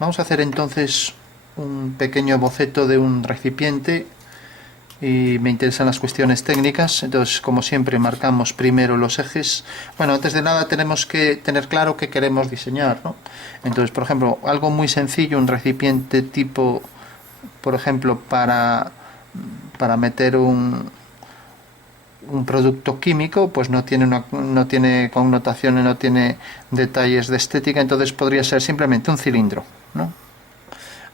Vamos a hacer entonces un pequeño boceto de un recipiente y me interesan las cuestiones técnicas. Entonces, como siempre, marcamos primero los ejes. Bueno, antes de nada tenemos que tener claro qué queremos diseñar, ¿no? Entonces, por ejemplo, algo muy sencillo, un recipiente tipo, por ejemplo, para meter un producto químico, pues no tiene connotaciones, no tiene detalles de estética, entonces podría ser simplemente un cilindro, ¿no?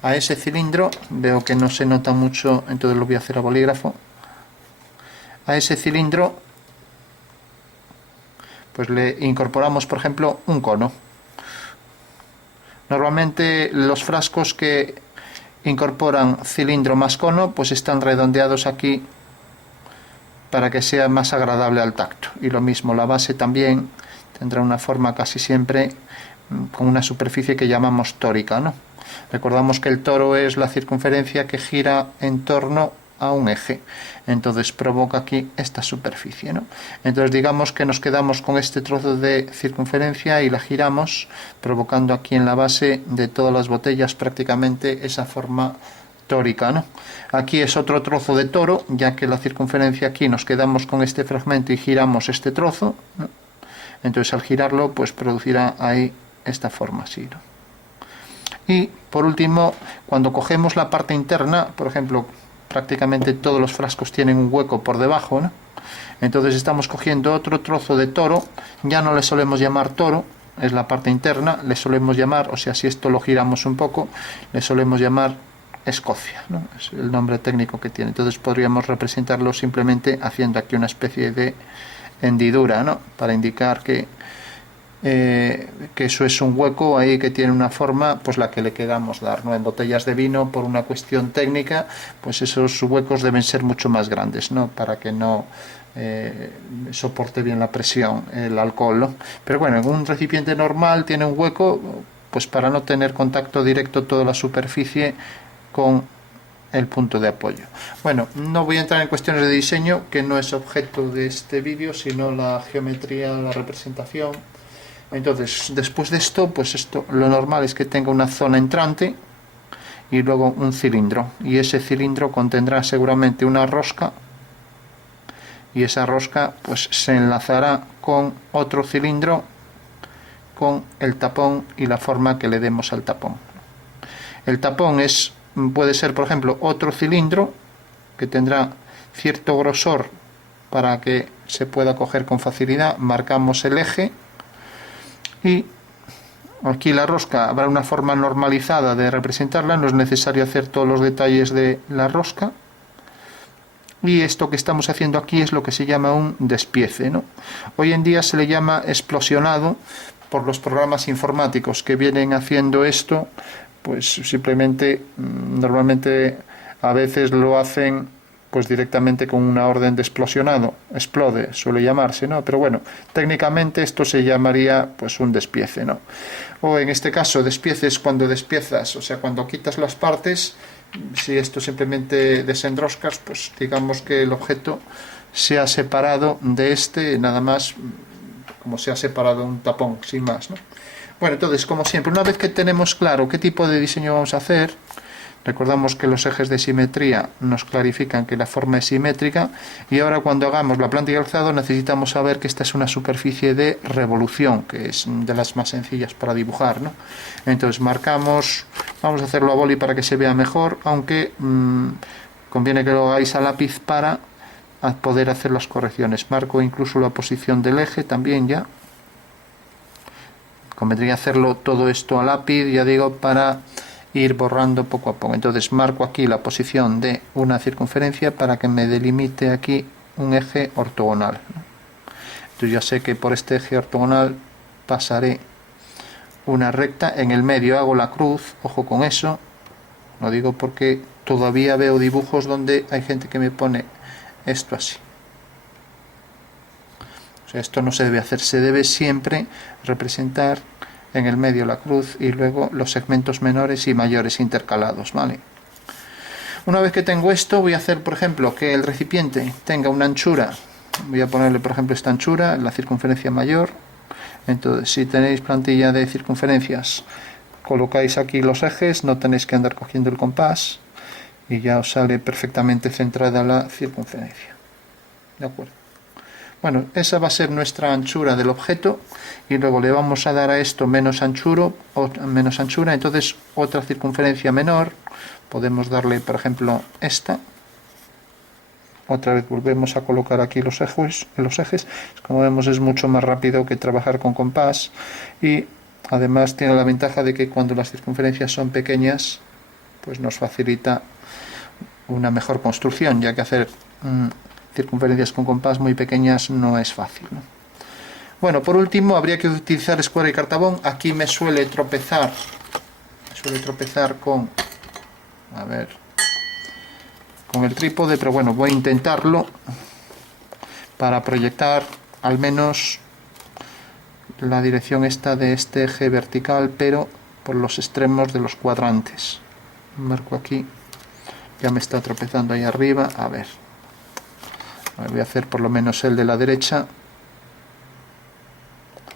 A ese cilindro, veo que no se nota mucho, entonces lo voy a hacer a bolígrafo. A ese cilindro pues le incorporamos, por ejemplo, un cono. Normalmente los frascos que incorporan cilindro más cono pues están redondeados aquí para que sea más agradable al tacto. Y lo mismo, la base también tendrá una forma casi siempre con una superficie que llamamos tórica, ¿no? Recordamos que el toro es la circunferencia que gira en torno a un eje, entonces provoca aquí esta superficie, ¿no? Entonces digamos que nos quedamos con este trozo de circunferencia y la giramos, provocando aquí en la base de todas las botellas prácticamente esa forma tórica, ¿no? Aquí es otro trozo de toro, ya que la circunferencia aquí nos quedamos con este fragmento y giramos este trozo, ¿no? Entonces al girarlo pues producirá ahí esta forma así, ¿no? Y por último, cuando cogemos la parte interna, por ejemplo, prácticamente todos los frascos tienen un hueco por debajo, ¿no? Entonces estamos cogiendo otro trozo de toro, ya no le solemos llamar toro, es la parte interna, le solemos llamar, o sea, si esto lo giramos un poco, le solemos llamar Escocia, ¿no? Es el nombre técnico que tiene. Entonces podríamos representarlo simplemente haciendo aquí una especie de hendidura, ¿no? Para indicar que eso es un hueco ahí que tiene una forma, pues la que le queramos dar, ¿no? En botellas de vino, por una cuestión técnica, pues esos huecos deben ser mucho más grandes, ¿no? Para que no soporte bien la presión el alcohol, ¿no? Pero bueno, en un recipiente normal tiene un hueco, pues para no tener contacto directo toda la superficie con el punto de apoyo. Bueno, no voy a entrar en cuestiones de diseño, que no es objeto de este vídeo, sino la geometría, la representación. Entonces, después de esto, pues esto, lo normal es que tenga una zona entrante y luego un cilindro. Y ese cilindro contendrá seguramente una rosca, y esa rosca pues se enlazará con otro cilindro con el tapón y la forma que le demos al tapón. El tapón puede ser, por ejemplo, otro cilindro que tendrá cierto grosor para que se pueda coger con facilidad. Marcamos el eje y aquí la rosca habrá una forma normalizada de representarla, no es necesario hacer todos los detalles de la rosca. Y esto que estamos haciendo aquí es lo que se llama un despiece, ¿no? Hoy en día se le llama explosionado por los programas informáticos que vienen haciendo esto, pues simplemente, normalmente a veces lo hacen pues directamente con una orden de explosionado, explode suele llamarse, ¿no? Pero bueno, técnicamente esto se llamaría pues un despiece, ¿no? O en este caso despiece es cuando despiezas, o sea, cuando quitas las partes. Si esto simplemente desenroscas, pues digamos que el objeto se ha separado de este, nada más como se ha separado un tapón, sin más, ¿no? Bueno, entonces, como siempre, una vez que tenemos claro qué tipo de diseño vamos a hacer, recordamos que los ejes de simetría nos clarifican que la forma es simétrica, y ahora cuando hagamos la planta y alzado necesitamos saber que esta es una superficie de revolución, que es de las más sencillas para dibujar, ¿no? Entonces marcamos, vamos a hacerlo a boli para que se vea mejor, aunque conviene que lo hagáis a lápiz para poder hacer las correcciones. Marco incluso la posición del eje también ya. Convendría hacerlo todo esto a lápiz, ya digo, para ir borrando poco a poco. Entonces marco aquí la posición de una circunferencia para que me delimite aquí un eje ortogonal. Entonces ya sé que por este eje ortogonal pasaré una recta, en el medio hago la cruz, ojo con eso, lo digo porque todavía veo dibujos donde hay gente que me pone esto así. O sea, esto no se debe hacer, se debe siempre representar en el medio la cruz y luego los segmentos menores y mayores intercalados, ¿vale? Una vez que tengo esto, voy a hacer, por ejemplo, que el recipiente tenga una anchura. Voy a ponerle, por ejemplo, esta anchura, la circunferencia mayor. Entonces, si tenéis plantilla de circunferencias colocáis aquí los ejes, no tenéis que andar cogiendo el compás y ya os sale perfectamente centrada la circunferencia. ¿De acuerdo? Bueno, esa va a ser nuestra anchura del objeto y luego le vamos a dar a esto menos anchura, entonces otra circunferencia menor, podemos darle por ejemplo esta. Otra vez volvemos a colocar aquí los ejes. Como vemos es mucho más rápido que trabajar con compás y además tiene la ventaja de que cuando las circunferencias son pequeñas pues nos facilita una mejor construcción, ya que hacer circunferencias con compás muy pequeñas no es fácil, ¿no? Bueno, por último habría que utilizar escuadra y cartabón. Aquí me suele tropezar con el trípode, pero bueno, voy a intentarlo para proyectar al menos la dirección esta de este eje vertical, pero por los extremos de los cuadrantes. Marco aquí, ya me está tropezando ahí arriba. A ver, voy a hacer por lo menos el de la derecha.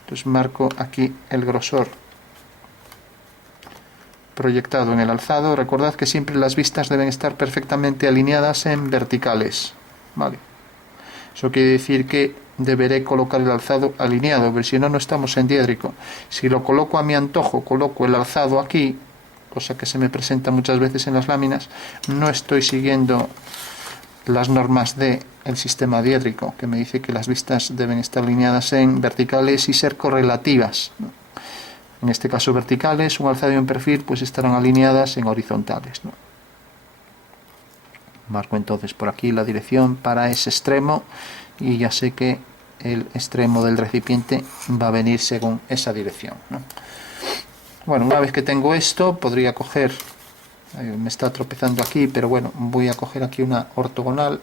Entonces marco aquí el grosor proyectado en el alzado. Recordad que siempre las vistas deben estar perfectamente alineadas en verticales, ¿vale? Eso quiere decir que deberé colocar el alzado alineado, pero si no, no estamos en diédrico. Si lo coloco a mi antojo, coloco el alzado aquí, cosa que se me presenta muchas veces en las láminas, no estoy siguiendo las normas del sistema diédrico, que me dice que las vistas deben estar alineadas en verticales y ser correlativas, ¿no? En este caso verticales, un alzado y un perfil pues estarán alineadas en horizontales, ¿no? Marco entonces por aquí la dirección para ese extremo y ya sé que el extremo del recipiente va a venir según esa dirección, ¿no? Bueno, una vez que tengo esto, podría coger, me está tropezando aquí, pero bueno, voy a coger aquí una ortogonal.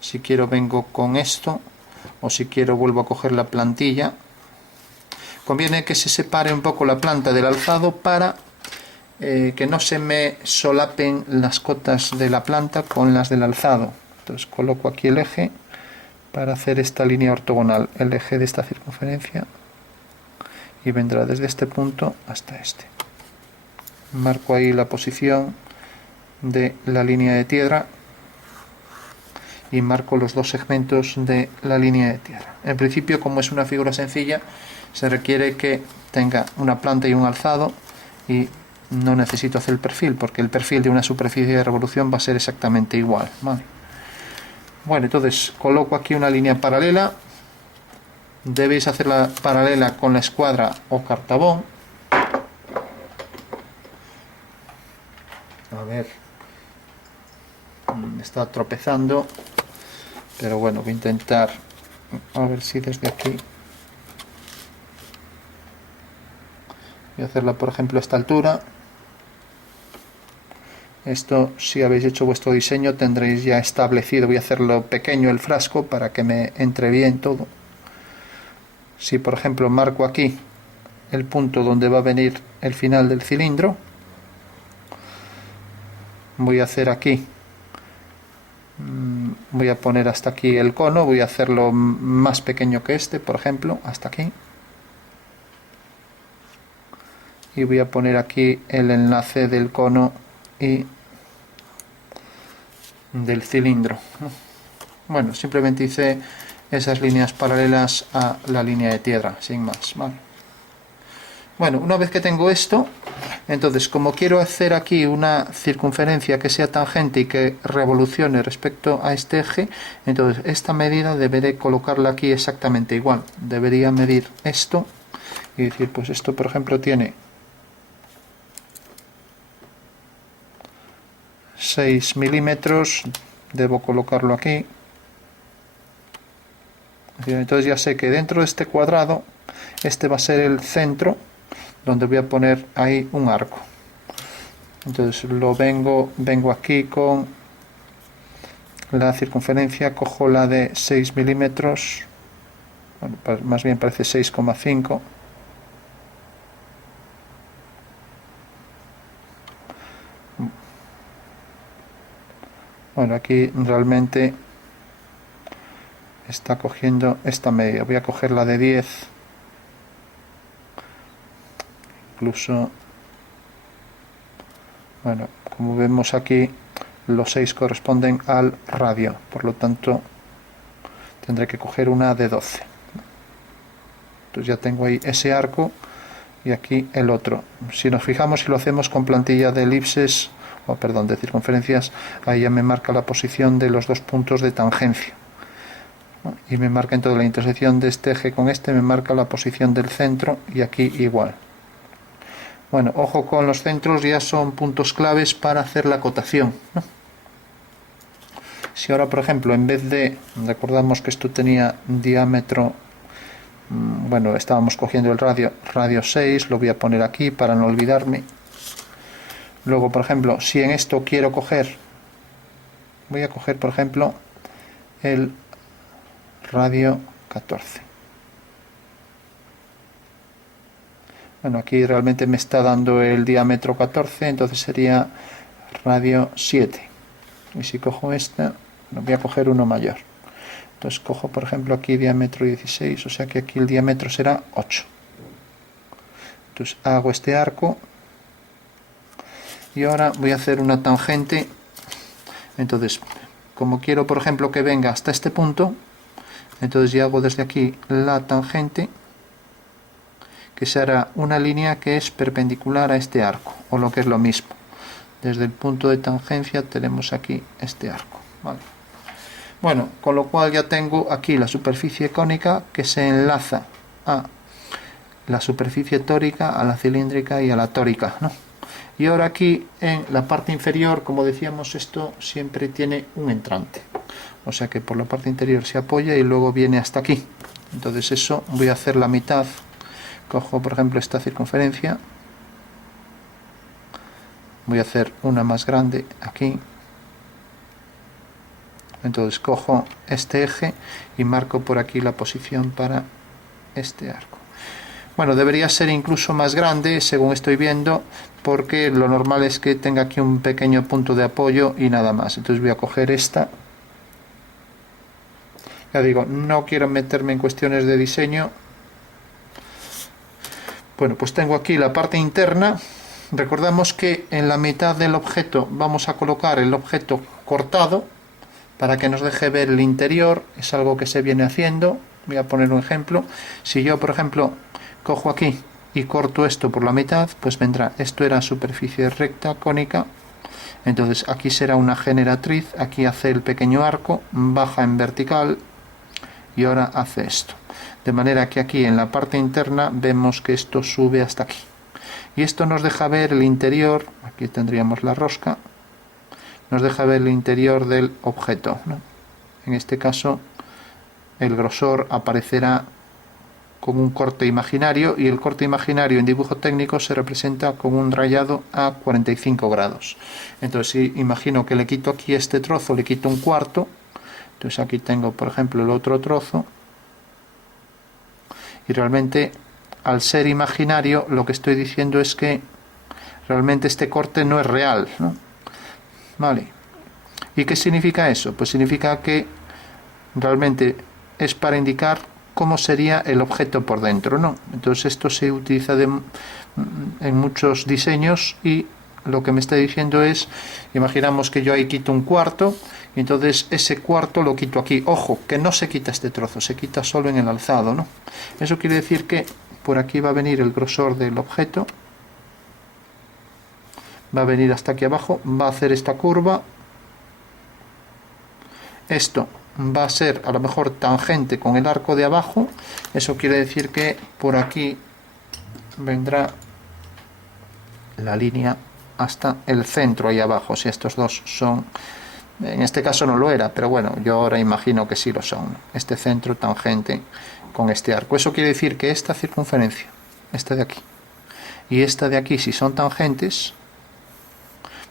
Si quiero vengo con esto, o si quiero vuelvo a coger la plantilla. Conviene que se separe un poco la planta del alzado para que no se me solapen las cotas de la planta con las del alzado. Entonces coloco aquí el eje para hacer esta línea ortogonal, el eje de esta circunferencia, y vendrá desde este punto hasta este. Marco ahí la posición de la línea de tierra y marco los dos segmentos de la línea de tierra. En principio, como es una figura sencilla, se requiere que tenga una planta y un alzado y no necesito hacer el perfil, porque el perfil de una superficie de revolución va a ser exactamente igual, ¿vale? Bueno, entonces coloco aquí una línea paralela. Debéis hacerla paralela con la escuadra o cartabón. A ver, me está tropezando, pero bueno, voy a intentar a ver si desde aquí voy a hacerla por ejemplo a esta altura. Esto, si habéis hecho vuestro diseño, tendréis ya establecido. Voy a hacerlo pequeño el frasco para que me entre bien todo. Si por ejemplo marco aquí el punto donde va a venir el final del cilindro, voy a hacer aquí, voy a poner hasta aquí el cono, voy a hacerlo más pequeño que este, por ejemplo, hasta aquí, y voy a poner aquí el enlace del cono y del cilindro. Bueno, simplemente hice esas líneas paralelas a la línea de tierra, sin más, ¿vale? Bueno, una vez que tengo esto, entonces como quiero hacer aquí una circunferencia que sea tangente y que revolucione respecto a este eje, entonces esta medida deberé colocarla aquí exactamente igual. Debería medir esto y decir, pues esto por ejemplo tiene 6 milímetros, debo colocarlo aquí. Entonces ya sé que dentro de este cuadrado, este va a ser el centro, donde voy a poner ahí un arco. Entonces lo vengo aquí con la circunferencia, cojo la de 6 milímetros, bueno, más bien parece 6,5. Bueno, aquí realmente está cogiendo esta medida. Voy a coger la de 10. Incluso Bueno, como vemos aquí, los 6 corresponden al radio, por lo tanto tendré que coger una de 12. Entonces ya tengo ahí ese arco y aquí el otro. Si nos fijamos y lo hacemos con plantilla de elipses, o perdón, de circunferencias, ahí ya me marca la posición de los 2 puntos de tangencia. Y me marca entonces la intersección de este eje con este, me marca la posición del centro, y aquí igual. Bueno, ojo con los centros, ya son puntos claves para hacer la acotación, ¿no? Si ahora, por ejemplo, en vez de, recordamos que esto tenía diámetro, bueno, estábamos cogiendo el radio 6, lo voy a poner aquí para no olvidarme. Luego, por ejemplo, si en esto quiero coger, voy a coger, por ejemplo, el radio 14. Bueno, aquí realmente me está dando el diámetro 14, entonces sería radio 7. Y si cojo esta, voy a coger uno mayor. Entonces cojo, por ejemplo, aquí diámetro 16, o sea que aquí el diámetro será 8. Entonces hago este arco y ahora voy a hacer una tangente. Entonces, como quiero, por ejemplo, que venga hasta este punto, entonces ya hago desde aquí la tangente, que será una línea que es perpendicular a este arco, o lo que es lo mismo. Desde el punto de tangencia tenemos aquí este arco, ¿vale? Bueno, con lo cual ya tengo aquí la superficie cónica que se enlaza a la superficie tórica, a la cilíndrica y a la tórica, ¿no? Y ahora aquí en la parte inferior, como decíamos, esto siempre tiene un entrante. O sea que por la parte interior se apoya y luego viene hasta aquí. Entonces eso voy a hacer la mitad. Cojo, por ejemplo, esta circunferencia. Voy a hacer una más grande aquí. Entonces cojo este eje y marco por aquí la posición para este arco. Bueno, debería ser incluso más grande, según estoy viendo, porque lo normal es que tenga aquí un pequeño punto de apoyo y nada más. Entonces voy a coger esta. Ya digo, no quiero meterme en cuestiones de diseño. Bueno, pues tengo aquí la parte interna. Recordamos que en la mitad del objeto vamos a colocar el objeto cortado para que nos deje ver el interior. Es algo que se viene haciendo. Voy a poner un ejemplo. Si yo, por ejemplo, cojo aquí y corto esto por la mitad, pues vendrá, esto era superficie recta, cónica, entonces aquí será una generatriz, aquí hace el pequeño arco, baja en vertical y ahora hace esto. De manera que aquí en la parte interna vemos que esto sube hasta aquí. Y esto nos deja ver el interior, aquí tendríamos la rosca, nos deja ver el interior del objeto, ¿no? En este caso el grosor aparecerá con un corte imaginario, y el corte imaginario en dibujo técnico se representa con un rayado a 45 grados. Entonces si imagino que le quito aquí este trozo, le quito un cuarto, entonces aquí tengo, por ejemplo, el otro trozo, y realmente al ser imaginario lo que estoy diciendo es que realmente este corte no es real, ¿no? Vale. ¿Y qué significa eso? Pues significa que realmente es para indicar cómo sería el objeto por dentro, ¿no? Entonces esto se utiliza en muchos diseños, y lo que me está diciendo es, imaginamos que yo ahí quito un cuarto, y entonces ese cuarto lo quito aquí. Ojo, que no se quita este trozo, se quita solo en el alzado, ¿no? Eso quiere decir que por aquí va a venir el grosor del objeto, va a venir hasta aquí abajo, va a hacer esta curva, esto va a ser a lo mejor tangente con el arco de abajo. Eso quiere decir que por aquí vendrá la línea hasta el centro ahí abajo, si estos dos son, en este caso no lo era, pero bueno, yo ahora imagino que sí lo son, este centro tangente con este arco. Eso quiere decir que esta circunferencia, esta de aquí y esta de aquí, si son tangentes,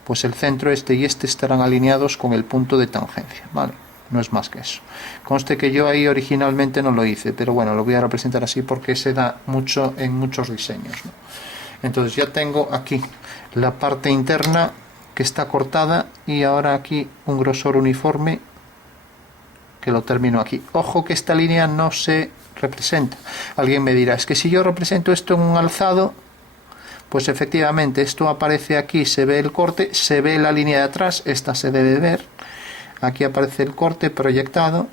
pues el centro este y este estarán alineados con el punto de tangencia, ¿vale? No es más que eso. Conste que yo ahí originalmente no lo hice, pero bueno, lo voy a representar así porque se da mucho en muchos diseños, ¿no? Entonces ya tengo aquí la parte interna que está cortada, y ahora aquí un grosor uniforme que lo termino aquí. Ojo que esta línea no se representa. Alguien me dirá, es que si yo represento esto en un alzado, pues efectivamente esto aparece aquí, se ve el corte, se ve la línea de atrás, esta se debe ver, aquí aparece el corte proyectado,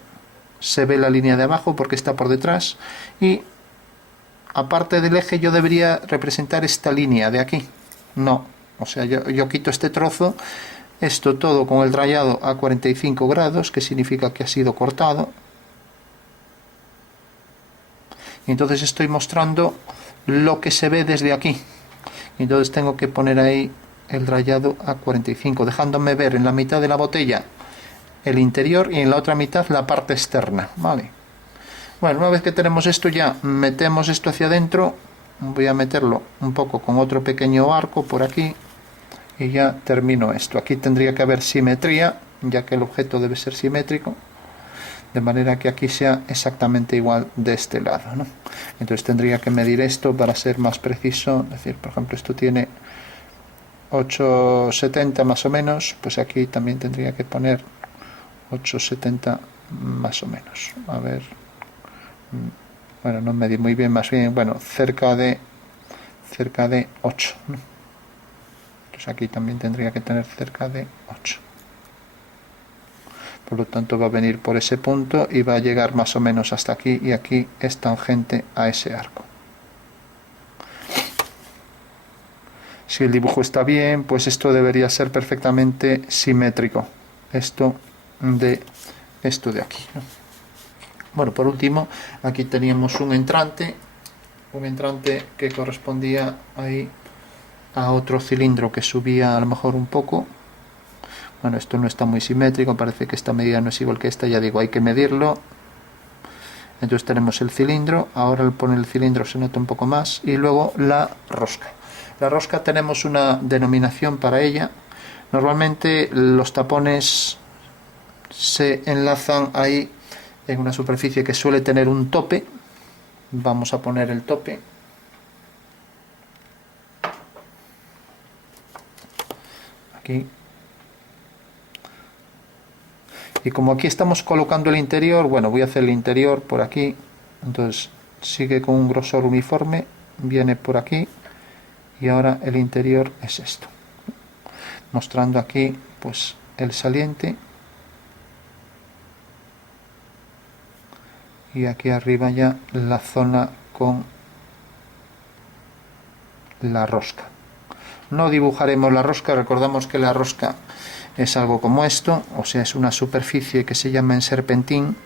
se ve la línea de abajo porque está por detrás, y aparte del eje yo debería representar esta línea de aquí, no, o sea, yo quito este trozo, esto todo con el rayado a 45 grados, que significa que ha sido cortado, y entonces estoy mostrando lo que se ve desde aquí, y entonces tengo que poner ahí el rayado a 45, dejándome ver en la mitad de la botella el interior y en la otra mitad la parte externa, ¿vale? Bueno, una vez que tenemos esto ya metemos esto hacia adentro, voy a meterlo un poco con otro pequeño arco por aquí y ya termino esto. Aquí tendría que haber simetría, ya que el objeto debe ser simétrico, de manera que aquí sea exactamente igual de este lado, ¿no? Entonces tendría que medir esto para ser más preciso, es decir, por ejemplo, esto tiene 8,70 más o menos, pues aquí también tendría que poner 8,70 más o menos. A ver, bueno, no medí muy bien, más bien, bueno, cerca de 8, ¿no? Entonces aquí también tendría que tener cerca de 8. Por lo tanto va a venir por ese punto y va a llegar más o menos hasta aquí, y aquí es tangente a ese arco. Si el dibujo está bien, pues esto debería ser perfectamente simétrico, esto de aquí, ¿no? Bueno, por último, aquí teníamos un entrante que correspondía ahí a otro cilindro que subía a lo mejor un poco. Bueno, esto no está muy simétrico, parece que esta medida no es igual que esta, ya digo, hay que medirlo. Entonces tenemos el cilindro, ahora al poner el cilindro se nota un poco más, y luego la rosca. La rosca tenemos una denominación para ella. Normalmente los tapones se enlazan ahí en una superficie que suele tener un tope. Vamos a poner el tope. Aquí. Y como aquí estamos colocando el interior, bueno, voy a hacer el interior por aquí. Entonces sigue con un grosor uniforme, viene por aquí, y ahora el interior es esto. Mostrando aquí pues el saliente. Y aquí arriba ya la zona con la rosca. No dibujaremos la rosca, recordamos que la rosca es algo como esto, o sea, es una superficie que se llama en serpentín,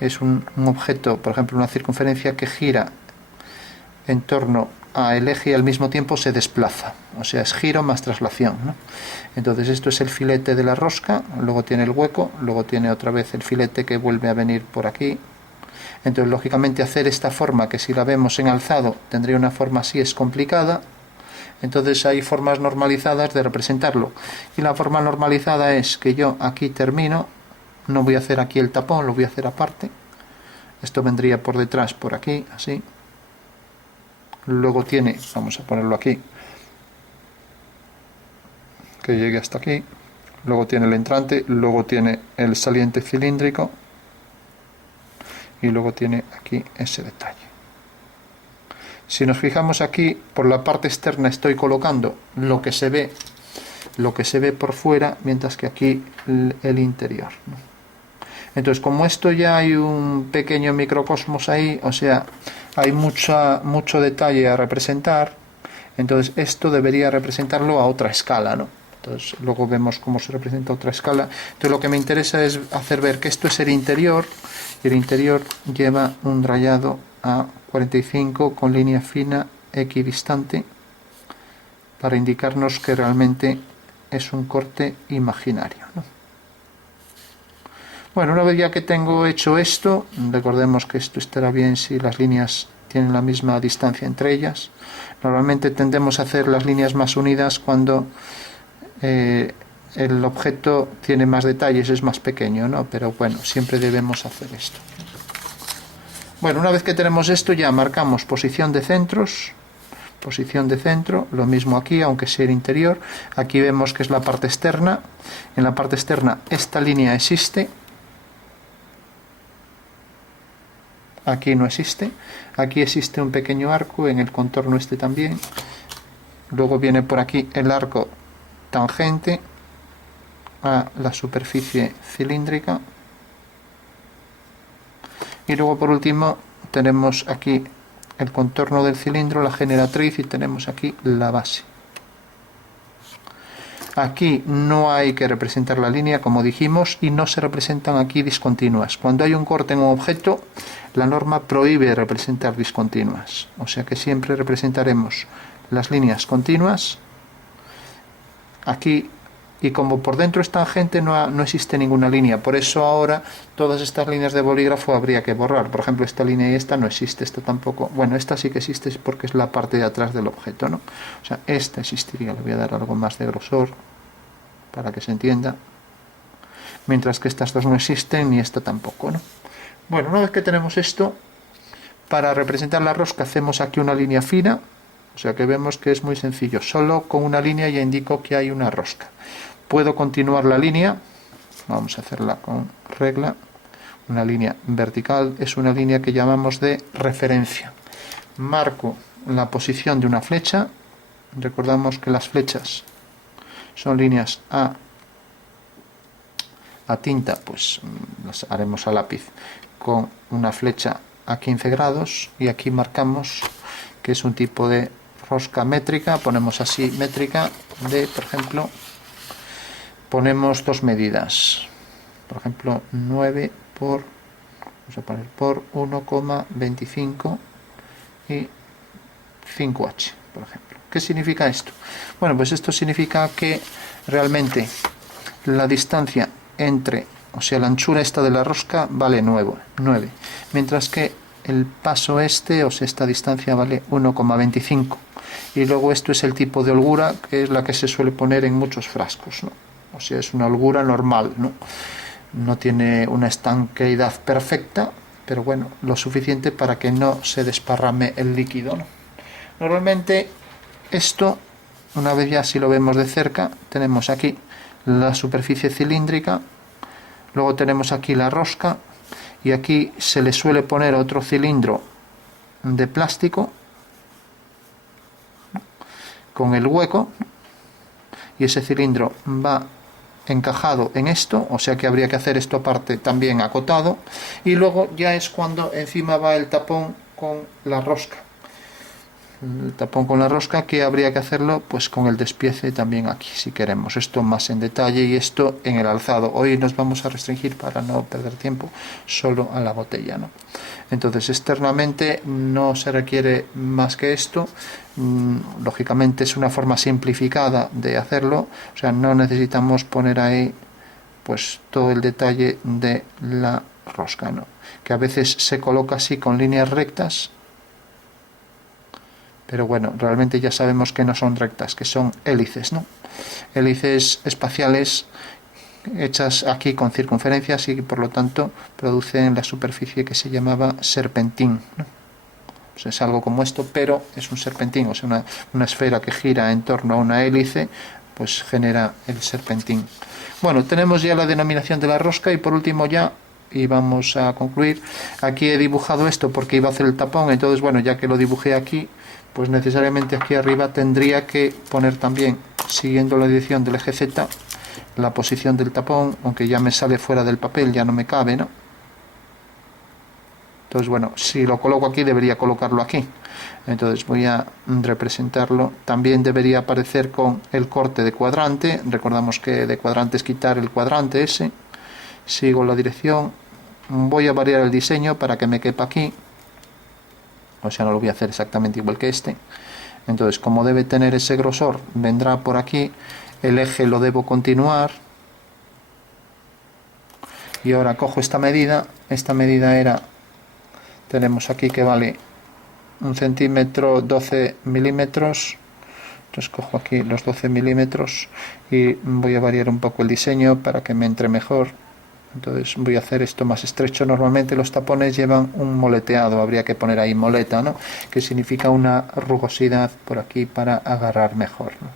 es un objeto, por ejemplo, una circunferencia que gira en torno al eje y al mismo tiempo se desplaza, o sea, es giro más traslación, ¿no? Entonces esto es el filete de la rosca, luego tiene el hueco, luego tiene otra vez el filete que vuelve a venir por aquí. Entonces, lógicamente, hacer esta forma, que si la vemos en alzado tendría una forma así, es complicada. Entonces hay formas normalizadas de representarlo, y la forma normalizada es que yo aquí termino, no voy a hacer aquí el tapón, lo voy a hacer aparte. Esto vendría por detrás, por aquí, así. Luego tiene, vamos a ponerlo aquí, que llegue hasta aquí. Luego tiene el entrante, luego tiene el saliente cilíndrico, y luego tiene aquí ese detalle. Si nos fijamos aquí, por la parte externa estoy colocando lo que se ve por fuera, mientras que aquí el interior, ¿no? Entonces, como esto ya hay un pequeño microcosmos ahí, o sea, hay mucho detalle a representar, entonces esto debería representarlo a otra escala, ¿no? Entonces luego vemos cómo se representa a otra escala. Entonces lo que me interesa es hacer ver que esto es el interior, y el interior lleva un rayado a 45 con línea fina equidistante para indicarnos que realmente es un corte imaginario, ¿no? Bueno, una vez ya que tengo hecho esto, recordemos que esto estará bien si las líneas tienen la misma distancia entre ellas. Normalmente tendemos a hacer las líneas más unidas cuando el objeto tiene más detalles, es más pequeño, ¿no? Pero bueno, siempre debemos hacer esto. Bueno, una vez que tenemos esto, ya marcamos posición de centros, posición de centro, lo mismo aquí, aunque sea el interior. Aquí vemos que es la parte externa. En la parte externa esta línea existe, aquí no existe. Aquí existe un pequeño arco, en el contorno este también. luego viene por aquí el arco tangente a la superficie cilíndrica, y luego por último tenemos aquí el contorno del cilindro, la generatriz, y tenemos aquí la base. Aquí no hay que representar la línea, como dijimos, y no se representan aquí discontinuas. Cuando hay un corte en un objeto, la norma prohíbe representar discontinuas, o sea que siempre representaremos las líneas continuas aquí, y como por dentro es tangente no existe ninguna línea. Por eso ahora todas estas líneas de bolígrafo habría que borrar. Por ejemplo, esta línea y esta no existe, esta tampoco. Bueno, esta sí que existe porque es la parte de atrás del objeto, ¿no? O sea, esta existiría. Le voy a dar algo más de grosor para que se entienda. Mientras que estas dos no existen, ni esta tampoco, ¿no? Bueno, una vez que tenemos esto, para representar la rosca hacemos aquí una línea fina. O sea que vemos que es muy sencillo. Solo con una línea ya indico que hay una rosca. Puedo continuar la línea. Vamos a hacerla con regla. Una línea vertical es una línea que llamamos de referencia. Marco la posición de una flecha. Recordamos que las flechas son líneas a tinta, pues las haremos a lápiz con una flecha a 15 grados, y aquí marcamos que es un tipo de rosca métrica. Ponemos así métrica de, por ejemplo, ponemos dos medidas, por ejemplo 9 por, vamos a poner por 1,25 y 5H, por ejemplo. ¿Qué significa esto? Bueno, pues esto significa que realmente la distancia entre, o sea, la anchura esta de la rosca vale 9, mientras que el paso este, o sea, esta distancia vale 1,25. Y luego esto es el tipo de holgura, que es la que se suele poner en muchos frascos, ¿no? O sea, es una holgura normal, ¿no? No tiene una estanqueidad perfecta, pero bueno, lo suficiente para que no se desparrame el líquido, ¿no? Normalmente esto, una vez ya si lo vemos de cerca, tenemos aquí la superficie cilíndrica, luego tenemos aquí la rosca, y aquí se le suele poner otro cilindro de plástico con el hueco, y ese cilindro va encajado en esto, o sea que habría que hacer esto aparte también acotado, y luego ya es cuando encima va el tapón con la rosca. El tapón con la rosca, que habría que hacerlo pues con el despiece también aquí, si queremos esto más en detalle, y esto en el alzado. Hoy nos vamos a restringir, para no perder tiempo, solo a la botella, ¿no? Entonces externamente no se requiere más que esto. Lógicamente es una forma simplificada de hacerlo, o sea, no necesitamos poner ahí pues todo el detalle de la rosca, ¿no? Que a veces se coloca así con líneas rectas, pero bueno, realmente ya sabemos que no son rectas, que son hélices, ¿no? Hélices espaciales hechas aquí con circunferencias, y por lo tanto producen la superficie que se llamaba serpentín, ¿no? Pues es algo como esto, pero es un serpentín, o sea, una esfera que gira en torno a una hélice, pues genera el serpentín. Bueno, tenemos ya la denominación de la rosca, y por último ya, y vamos a concluir, aquí he dibujado esto porque iba a hacer el tapón. Entonces, bueno, ya que lo dibujé aquí, pues necesariamente aquí arriba tendría que poner también, siguiendo la dirección del eje Z, la posición del tapón, aunque ya me sale fuera del papel, ya no me cabe, ¿no? Entonces, bueno, si lo coloco aquí, debería colocarlo aquí. Entonces voy a representarlo. También debería aparecer con el corte de cuadrante. Recordamos que de cuadrante es quitar el cuadrante ese. Sigo la dirección. Voy a variar el diseño para que me quepa aquí. O sea, no lo voy a hacer exactamente igual que este. Entonces, como debe tener ese grosor, vendrá por aquí. El eje lo debo continuar. Y ahora cojo esta medida. Esta medida era, tenemos aquí que vale 1 centímetro 12 milímetros. Entonces cojo aquí los 12 milímetros y voy a variar un poco el diseño para que me entre mejor. Entonces voy a hacer esto más estrecho. Normalmente los tapones llevan un moleteado, habría que poner ahí moleta, ¿no? Que significa una rugosidad por aquí para agarrar mejor, ¿no?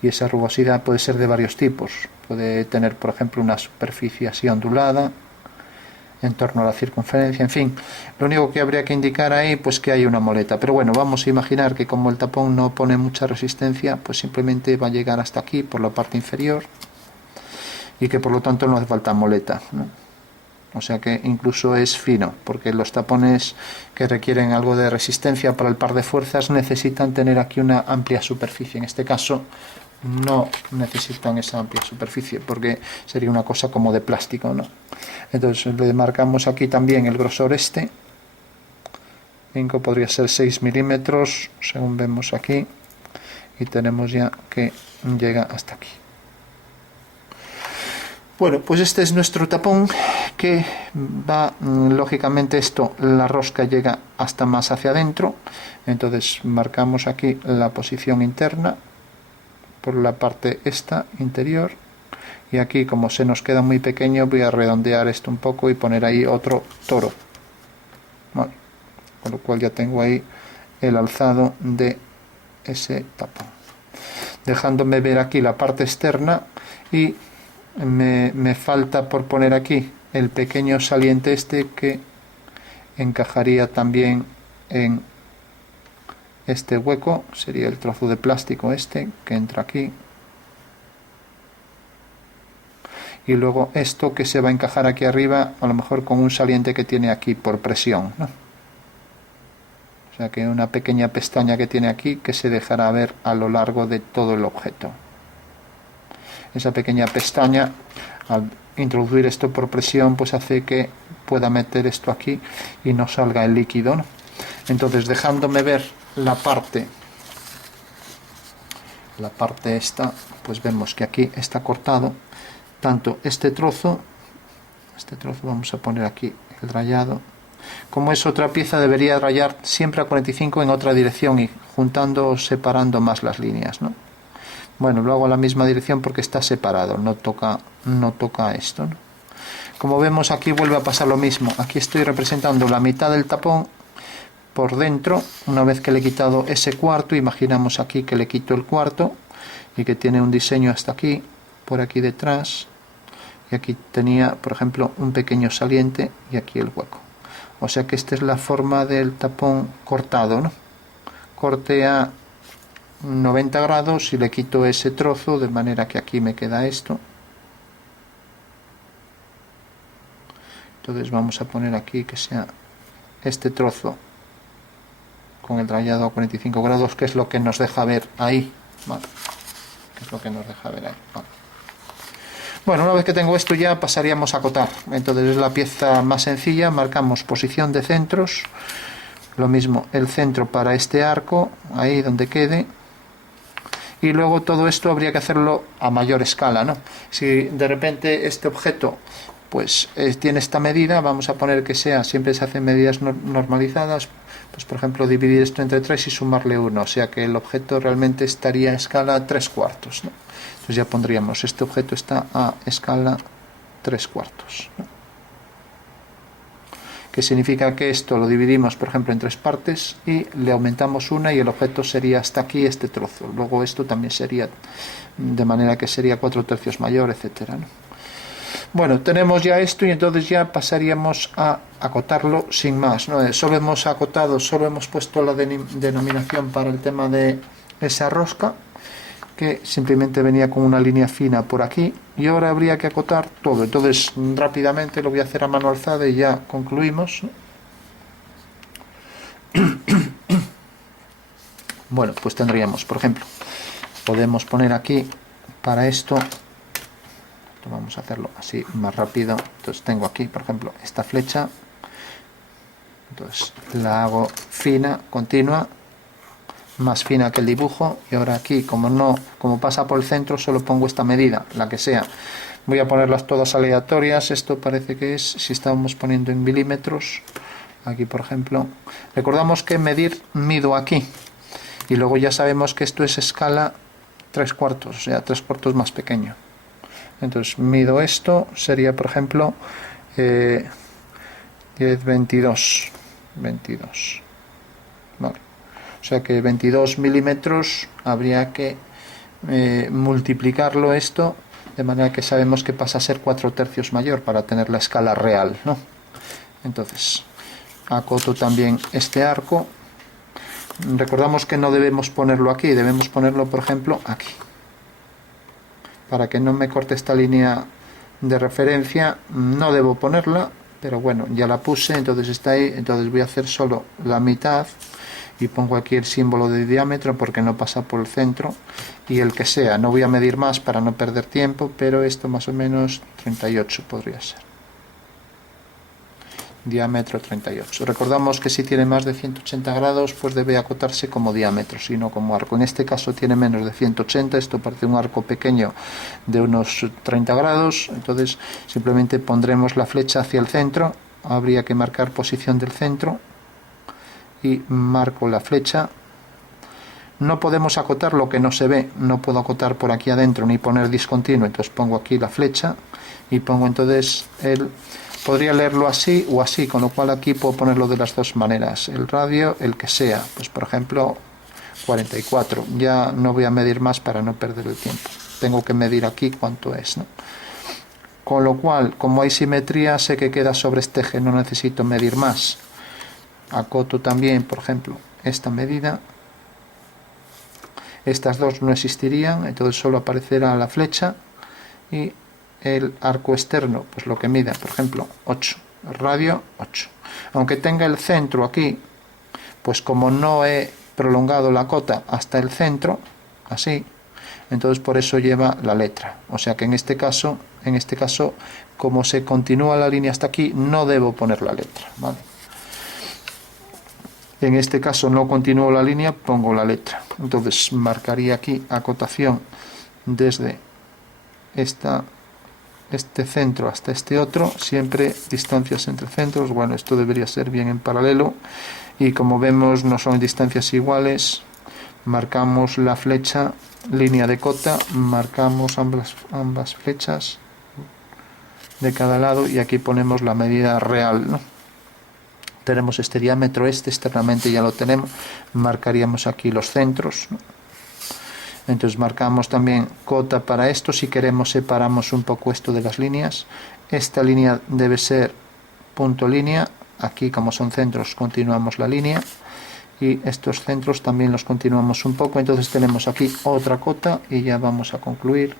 Y esa rugosidad puede ser de varios tipos. Puede tener, por ejemplo, una superficie así ondulada, en torno a la circunferencia, en fin, lo único que habría que indicar ahí, pues que hay una moleta, pero bueno, vamos a imaginar que como el tapón no pone mucha resistencia, pues simplemente va a llegar hasta aquí por la parte inferior y que por lo tanto no hace falta moleta, ¿no? O sea que incluso es fino, porque los tapones que requieren algo de resistencia para el par de fuerzas necesitan tener aquí una amplia superficie. En este caso no necesitan esa amplia superficie, porque sería una cosa como de plástico, ¿no? Entonces le marcamos aquí también el grosor este. 5 podría ser 6 milímetros, según vemos aquí. Y tenemos ya que llega hasta aquí. Bueno, pues este es nuestro tapón que va, lógicamente esto, la rosca llega hasta más hacia adentro, entonces marcamos aquí la posición interna por la parte esta interior y aquí como se nos queda muy pequeño voy a redondear esto un poco y poner ahí otro toro. Vale. Con lo cual ya tengo ahí el alzado de ese tapón, dejándome ver aquí la parte externa y me falta por poner aquí el pequeño saliente este que encajaría también en este hueco, sería el trozo de plástico este que entra aquí y luego esto que se va a encajar aquí arriba, a lo mejor con un saliente que tiene aquí por presión, ¿no? O sea que una pequeña pestaña que tiene aquí que se dejará ver a lo largo de todo el objeto. Esa pequeña pestaña, al introducir esto por presión, pues hace que pueda meter esto aquí y no salga el líquido, ¿no? Entonces, dejándome ver la parte esta, pues vemos que aquí está cortado tanto este trozo vamos a poner aquí el rayado. Como es otra pieza, debería rayar siempre a 45 en otra dirección y juntando o separando más las líneas, ¿no? Bueno, lo hago a la misma dirección porque está separado, no toca esto, ¿no? Como vemos aquí vuelve a pasar lo mismo. Aquí estoy representando la mitad del tapón por dentro. Una vez que le he quitado ese cuarto, imaginamos aquí que le quito el cuarto y que tiene un diseño hasta aquí, por aquí detrás. Y aquí tenía, por ejemplo, un pequeño saliente y aquí el hueco. O sea que esta es la forma del tapón cortado, ¿no? Corte a 90 grados y le quito ese trozo de manera que aquí me queda esto. Entonces vamos a poner aquí que sea este trozo con el rayado a 45 grados, que es lo que nos deja ver ahí, ¿vale? Que es lo que nos deja ver ahí, ¿vale? Bueno, una vez que tengo esto ya pasaríamos a acotar. Entonces es la pieza más sencilla, marcamos posición de centros, lo mismo el centro para este arco, ahí donde quede. Y luego todo esto habría que hacerlo a mayor escala, ¿no? Si de repente este objeto pues tiene esta medida, vamos a poner que sea, siempre se hacen medidas normalizadas, pues por ejemplo dividir esto entre 3 y sumarle 1, o sea que el objeto realmente estaría a escala 3/4, ¿no? Entonces ya pondríamos, este objeto está a escala 3/4, ¿no? Que significa que esto lo dividimos por ejemplo en 3 partes y le aumentamos una y el objeto sería hasta aquí este trozo, luego esto también sería de manera que sería 4/3 mayor, etcétera, ¿no? Bueno, tenemos ya esto y entonces ya pasaríamos a acotarlo sin más, ¿no? Solo hemos acotado, solo hemos puesto la denominación para el tema de esa rosca, que simplemente venía con una línea fina por aquí, y ahora habría que acotar todo. Entonces rápidamente lo voy a hacer a mano alzada y ya concluimos. Bueno, pues tendríamos, por ejemplo, podemos poner aquí para esto, vamos a hacerlo así más rápido. Entonces tengo aquí, por ejemplo, esta flecha, entonces la hago fina, continua, más fina que el dibujo, y ahora aquí como pasa por el centro, solo pongo esta medida, la que sea. Voy a ponerlas todas aleatorias. Esto parece que es, si estábamos poniendo en milímetros, aquí por ejemplo, recordamos que mido aquí, y luego ya sabemos que esto es escala 3/4, o sea 3/4 más pequeño. Entonces mido esto, sería por ejemplo 22, vale. O sea que 22 milímetros habría que multiplicarlo esto, de manera que sabemos que pasa a ser 4/3 mayor para tener la escala real, ¿no? Entonces acoto también este arco. Recordamos que no debemos ponerlo aquí, debemos ponerlo por ejemplo aquí, para que no me corte esta línea de referencia. No debo ponerla, pero bueno, ya la puse, entonces está ahí. Entonces voy a hacer solo la mitad y pongo aquí el símbolo de diámetro porque no pasa por el centro, y el que sea, no voy a medir más para no perder tiempo, pero esto más o menos 38 podría ser, diámetro 38. Recordamos que si tiene más de 180 grados pues debe acotarse como diámetro, sino como arco. En este caso tiene menos de 180, esto parece un arco pequeño de unos 30 grados, entonces simplemente pondremos la flecha hacia el centro. Habría que marcar posición del centro y marco la flecha. No podemos acotar lo que no se ve, no puedo acotar por aquí adentro ni poner discontinuo, entonces pongo aquí la flecha y pongo entonces el... Podría leerlo así o así, con lo cual aquí puedo ponerlo de las dos maneras, el radio, el que sea, pues por ejemplo 44, ya no voy a medir más para no perder el tiempo, tengo que medir aquí cuánto es, ¿no? Con lo cual, como hay simetría, sé que queda sobre este eje, no necesito medir más. Acoto también, por ejemplo, esta medida, estas dos no existirían, entonces solo aparecerá la flecha y el arco externo, pues lo que mida, por ejemplo 8, el radio 8. Aunque tenga el centro aquí, pues como no he prolongado la cota hasta el centro, así, entonces por eso lleva la letra. O sea que en este caso, como se continúa la línea hasta aquí, no debo poner la letra, ¿vale? En este caso no continúo la línea, pongo la letra. Entonces marcaría aquí acotación desde este centro hasta este otro, siempre distancias entre centros. Bueno, esto debería ser bien en paralelo, y como vemos no son distancias iguales. Marcamos la flecha, línea de cota, marcamos ambas flechas de cada lado y aquí ponemos la medida real, ¿no? Tenemos este diámetro, externamente ya lo tenemos, marcaríamos aquí los centros, ¿no? Entonces marcamos también cota para esto. Si queremos separamos un poco esto de las líneas. Esta línea debe ser punto línea. Aquí como son centros continuamos la línea. Y estos centros también los continuamos un poco. Entonces tenemos aquí otra cota y ya vamos a concluir.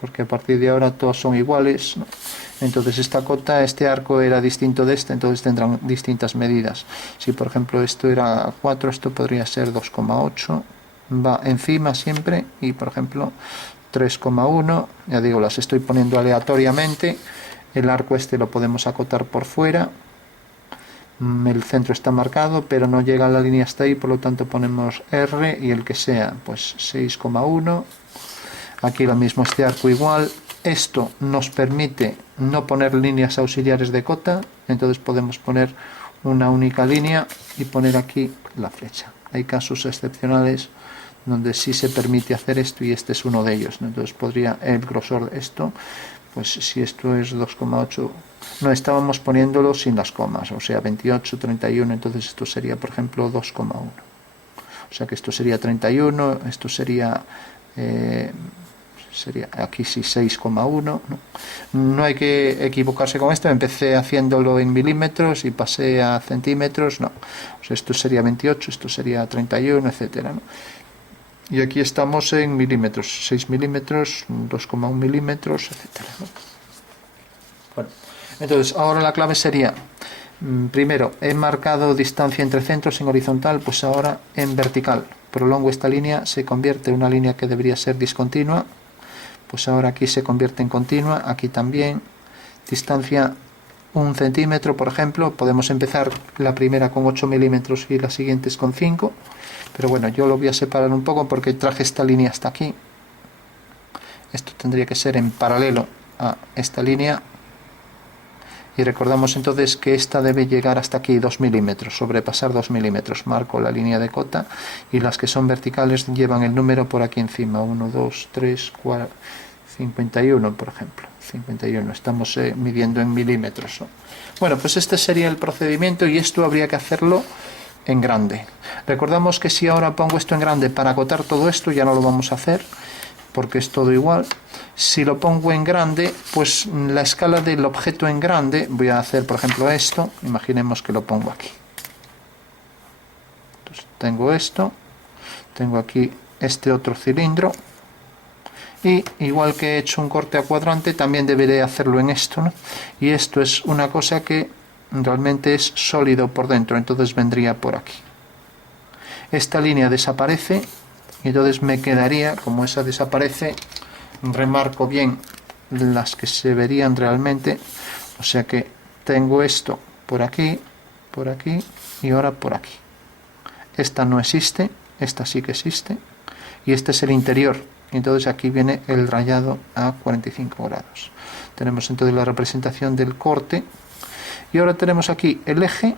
Porque a partir de ahora todos son iguales, ¿no? Entonces esta cota, este arco era distinto de este, entonces tendrán distintas medidas. Si por ejemplo esto era 4, esto podría ser 2,8. Va encima siempre, y por ejemplo 3,1, ya digo, las estoy poniendo aleatoriamente. El arco este lo podemos acotar por fuera, el centro está marcado pero no llega a la línea hasta ahí, por lo tanto ponemos R y el que sea, pues 6,1. Aquí lo mismo, este arco igual. Esto nos permite no poner líneas auxiliares de cota, entonces podemos poner una única línea y poner aquí la flecha. Hay casos excepcionales donde sí se permite hacer esto y este es uno de ellos, ¿no? Entonces podría el grosor de esto, pues si esto es 2,8, no, estábamos poniéndolo sin las comas, o sea 28, 31, entonces esto sería por ejemplo 2,1. O sea que esto sería 31, esto sería aquí sí 6,1, ¿no? No hay que equivocarse con esto. Empecé haciéndolo en milímetros y pasé a centímetros, no. O sea, esto sería 28, esto sería 31, etcétera, ¿no? Y aquí estamos en milímetros, 6 milímetros, 2,1 milímetros, etcétera, ¿no? Bueno, entonces ahora la clave sería, primero he marcado distancia entre centros en horizontal, pues ahora en vertical prolongo esta línea, se convierte en una línea que debería ser discontinua, pues ahora aquí se convierte en continua, aquí también. Distancia 1 centímetro, por ejemplo, podemos empezar la primera con 8 milímetros y las siguientes con 5, pero bueno, yo lo voy a separar un poco porque traje esta línea hasta aquí. Esto tendría que ser en paralelo a esta línea, y recordamos entonces que esta debe llegar hasta aquí, 2 milímetros, sobrepasar 2 milímetros. Marco la línea de cota y las que son verticales llevan el número por aquí encima, 1, 2, 3, 4, 51 por ejemplo, 51, estamos midiendo en milímetros, ¿no? Bueno, pues este sería el procedimiento y esto habría que hacerlo en grande. Recordamos que si ahora pongo esto en grande para acotar todo esto, ya no lo vamos a hacer porque es todo igual. Si lo pongo en grande, pues la escala del objeto en grande, voy a hacer por ejemplo esto, imaginemos que lo pongo aquí. Entonces, tengo esto, tengo aquí este otro cilindro, y igual que he hecho un corte a cuadrante, también deberé hacerlo en esto, ¿no? Y esto es una cosa que realmente es sólido por dentro, entonces vendría por aquí. Esta línea desaparece, y entonces me quedaría, como esa desaparece, remarco bien las que se verían realmente, o sea que tengo esto por aquí, y ahora por aquí. Esta no existe, esta sí que existe, y este es el interior. Entonces aquí viene el rayado a 45 grados. Tenemos entonces la representación del corte, y ahora tenemos aquí el eje,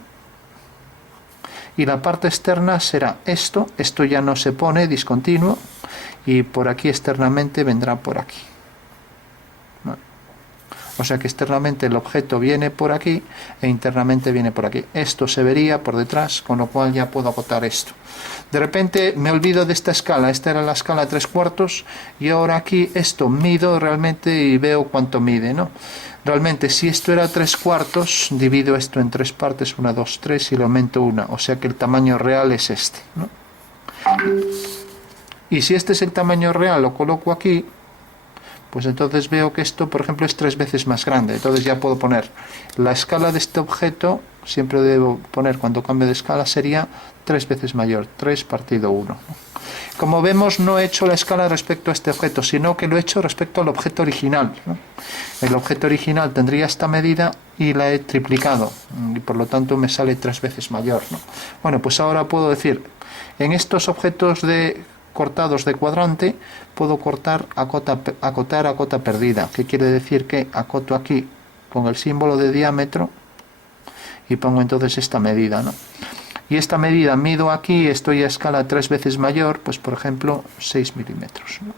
y la parte externa será esto ya no se pone, discontinuo, y por aquí externamente vendrá por aquí. O sea que externamente el objeto viene por aquí e internamente viene por aquí. Esto se vería por detrás, con lo cual ya puedo acotar esto. De repente me olvido de esta escala, esta era la escala 3/4 y ahora aquí esto mido realmente y veo cuánto mide, ¿no? Realmente si esto era 3/4, divido esto en 3 partes, 1, 2, 3 y le aumento 1, o sea que el tamaño real es este, ¿no? Y si este es el tamaño real, lo coloco aquí, pues entonces veo que esto, por ejemplo, es 3 veces más grande. Entonces ya puedo poner la escala de este objeto, siempre debo poner cuando cambio de escala, sería 3 veces mayor, 3 partido 1. Como vemos, no he hecho la escala respecto a este objeto, sino que lo he hecho respecto al objeto original, ¿no? El objeto original tendría esta medida y la he triplicado, y por lo tanto me sale 3 veces mayor, ¿no? Bueno, pues ahora puedo decir, en estos objetos cortados de cuadrante, puedo cortar acotar a cota perdida, que quiere decir que acoto aquí con el símbolo de diámetro y pongo entonces esta medida, ¿no? Y esta medida mido aquí, estoy a escala 3 veces mayor, pues por ejemplo 6 milímetros, ¿no?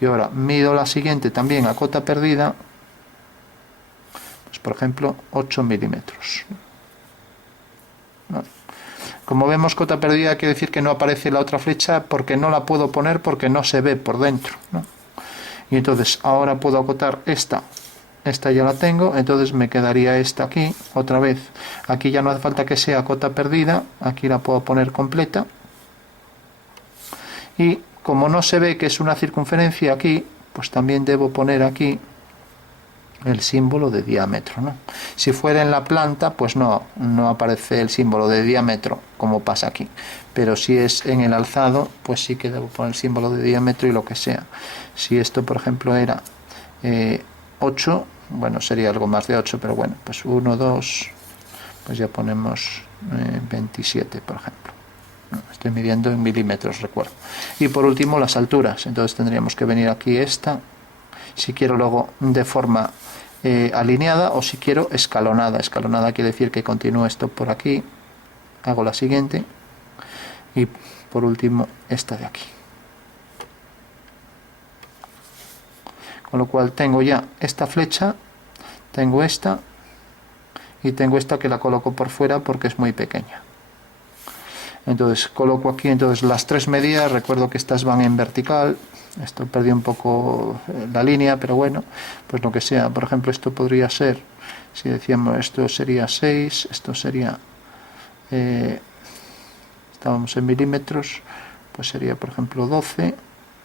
Y ahora mido la siguiente también a cota perdida, pues por ejemplo 8 milímetros, ¿no? Como vemos, cota perdida quiere decir que no aparece la otra flecha porque no la puedo poner porque no se ve por dentro, ¿no? Y entonces ahora puedo acotar esta ya la tengo, entonces me quedaría esta aquí, otra vez. Aquí ya no hace falta que sea cota perdida, aquí la puedo poner completa. Y como no se ve que es una circunferencia aquí, pues también debo poner aquí el símbolo de diámetro, ¿no? Si fuera en la planta, pues no aparece el símbolo de diámetro como pasa aquí, pero si es en el alzado, pues sí que debo poner el símbolo de diámetro y lo que sea. Si esto por ejemplo era 8, bueno, sería algo más de 8, pero bueno, pues 1, 2, pues ya ponemos 27 por ejemplo. Estoy midiendo en milímetros, recuerdo. Y por último las alturas, entonces tendríamos que venir aquí esta, si quiero luego de forma alineada o si quiero escalonada. Escalonada quiere decir que continúo esto por aquí, hago la siguiente y por último esta de aquí. Con lo cual tengo ya esta flecha, tengo esta y tengo esta que la coloco por fuera porque es muy pequeña. Entonces coloco aquí entonces las 3 medidas, recuerdo que estas van en vertical. Esto perdí un poco la línea, pero bueno, pues lo que sea. Por ejemplo, esto podría ser, si decíamos esto sería 6, esto sería, estábamos en milímetros, pues sería por ejemplo 12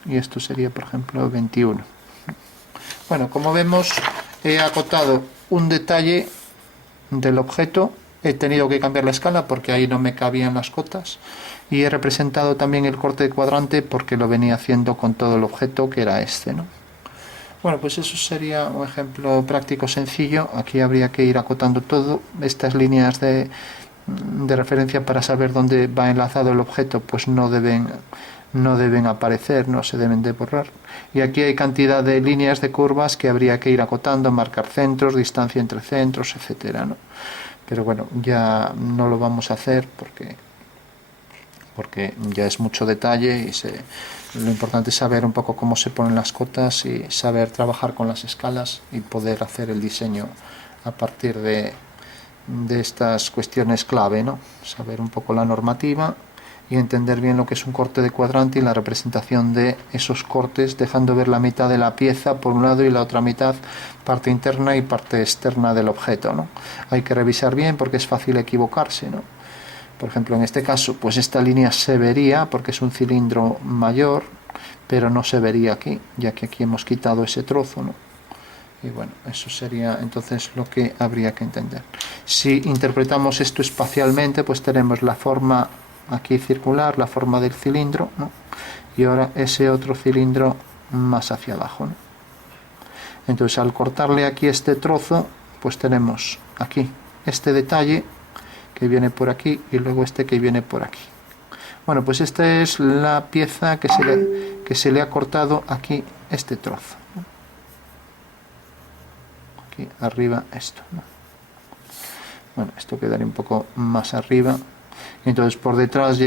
y esto sería por ejemplo 21. Bueno, como vemos, he acotado un detalle del objeto. He tenido que cambiar la escala porque ahí no me cabían las cotas y he representado también el corte de cuadrante porque lo venía haciendo con todo el objeto que era este, ¿no? Bueno, pues eso sería un ejemplo práctico sencillo. Aquí habría que ir acotando todo. Estas líneas de referencia para saber dónde va enlazado el objeto pues no deben aparecer, no se deben de borrar. Y aquí hay cantidad de líneas de curvas que habría que ir acotando, marcar centros, distancia entre centros, etcétera, ¿no? Pero bueno, ya no lo vamos a hacer porque ya es mucho detalle y lo importante es saber un poco cómo se ponen las cotas y saber trabajar con las escalas y poder hacer el diseño a partir de estas cuestiones clave, ¿no? Saber un poco la normativa y entender bien lo que es un corte de cuadrante y la representación de esos cortes, dejando ver la mitad de la pieza por un lado y la otra mitad parte interna y parte externa del objeto, ¿no? Hay que revisar bien porque es fácil equivocarse, ¿no? Por ejemplo, en este caso, pues esta línea se vería porque es un cilindro mayor, pero no se vería aquí, ya que aquí hemos quitado ese trozo, ¿no? Y bueno, eso sería entonces lo que habría que entender. Si interpretamos esto espacialmente, pues tenemos la forma aquí circular, la forma del cilindro, ¿no? Y ahora ese otro cilindro más hacia abajo, ¿no? Entonces, al cortarle aquí este trozo, pues tenemos aquí este detalle que viene por aquí y luego este que viene por aquí. Bueno, pues esta es la pieza que se le ha cortado aquí este trozo, ¿no? Aquí arriba esto, ¿no? Bueno, esto quedaría un poco más arriba. Entonces por detrás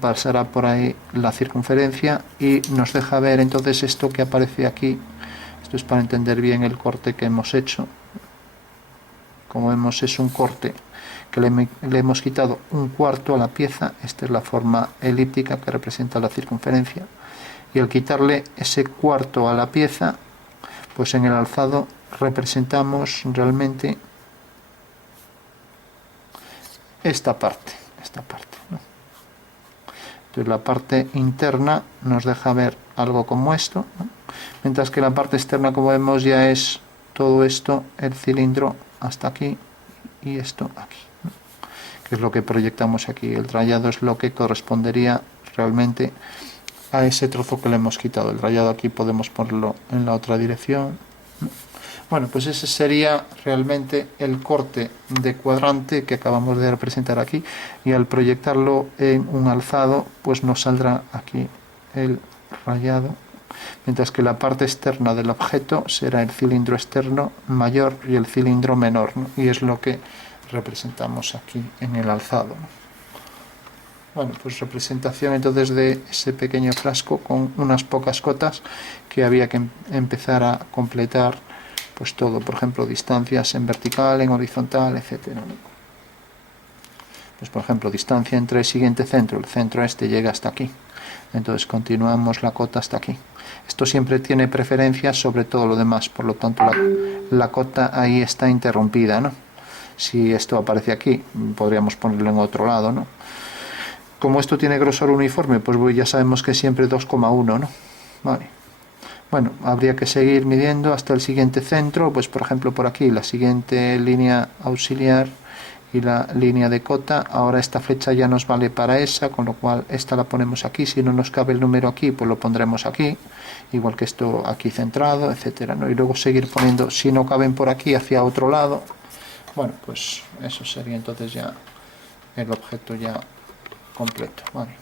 pasará por ahí la circunferencia y nos deja ver entonces esto que aparece aquí. Esto es para entender bien el corte que hemos hecho. Como vemos, es un corte que le hemos quitado un cuarto a la pieza. Esta es la forma elíptica que representa la circunferencia. Y al quitarle ese cuarto a la pieza, pues en el alzado representamos realmente esta parte, ¿no? Entonces la parte interna nos deja ver algo como esto, ¿no? Mientras que la parte externa, como vemos, ya es todo esto, el cilindro hasta aquí y esto aquí, ¿no? Que es lo que proyectamos aquí. El rayado es lo que correspondería realmente a ese trozo que le hemos quitado. El rayado aquí podemos ponerlo en la otra dirección, ¿no? Bueno, pues ese sería realmente el corte de cuadrante que acabamos de representar aquí, y al proyectarlo en un alzado pues nos saldrá aquí el rayado, mientras que la parte externa del objeto será el cilindro externo mayor y el cilindro menor, ¿no? Y es lo que representamos aquí en el alzado, ¿no? Bueno, pues representación entonces de ese pequeño frasco con unas pocas cotas que había que empezar a completar, pues todo, por ejemplo, distancias en vertical, en horizontal, etcétera, ¿no? Pues por ejemplo, distancia entre el siguiente centro, el centro este llega hasta aquí, entonces continuamos la cota hasta aquí. Esto siempre tiene preferencia sobre todo lo demás, por lo tanto la cota ahí está interrumpida, ¿no? Si esto aparece aquí, podríamos ponerlo en otro lado, ¿no? Como esto tiene grosor uniforme, pues ya sabemos que es siempre 2,1, ¿no? Vale. Bueno, habría que seguir midiendo hasta el siguiente centro, pues por ejemplo por aquí, la siguiente línea auxiliar y la línea de cota. Ahora esta flecha ya nos vale para esa, con lo cual esta la ponemos aquí. Si no nos cabe el número aquí, pues lo pondremos aquí, igual que esto aquí centrado, etcétera, ¿no? Y luego seguir poniendo, si no caben por aquí, hacia otro lado. Bueno, pues eso sería entonces ya el objeto ya completo, ¿vale?